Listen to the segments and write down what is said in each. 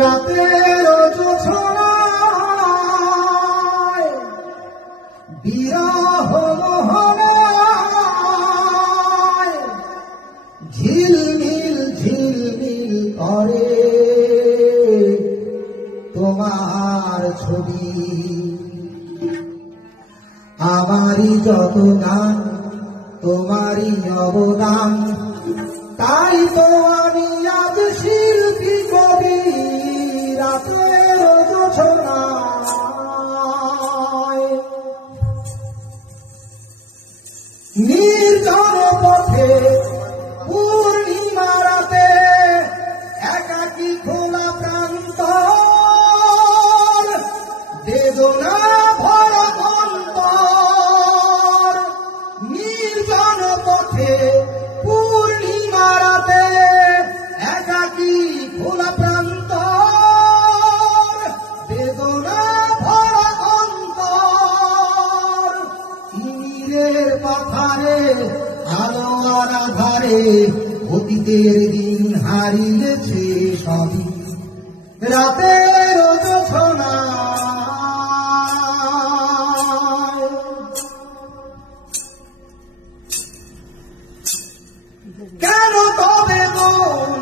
রাতের জোছনায় বিরহ মোহনায় ঝিলমিল ঝিলমিল করে তোমার ছবি। আমারই যত গান তোমারই অবদান, তাই তো আমি আজ শিল্পী কবি। রাতের জোছনায় নির্জন পথে পূর্ণিমা রাতে একাকী খোলা প্রান্তর, বেদনা ভরা অন্তর। নির্জন পথে পূর্ণিমা রাতে একাকী খোলা প্রান্তর, বেদনা ভরা অন্তর। তিমিরের পাথারে আলো আর আধারে অতীতের দিন হারিয়েছে সবই। রাতের জোছনায় কেন তবে মন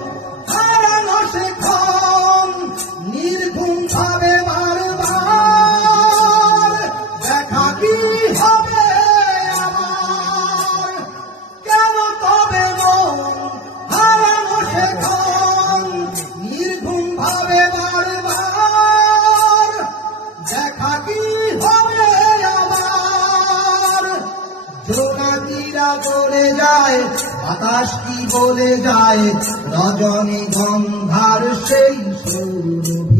হারানো সেক্ষণ নির্ঘুম ভাবে বারবার? দেখা কি হবে আমার? কেন তবে মন হারানো সেক্ষণ নির্ঘুম ভাবে বারবার? দেখা কি হবে আমার? জোনাকিরা চলে যায়, বাতাস কি বলে যায়, রজনী গন্ধার সেই সৌরভী।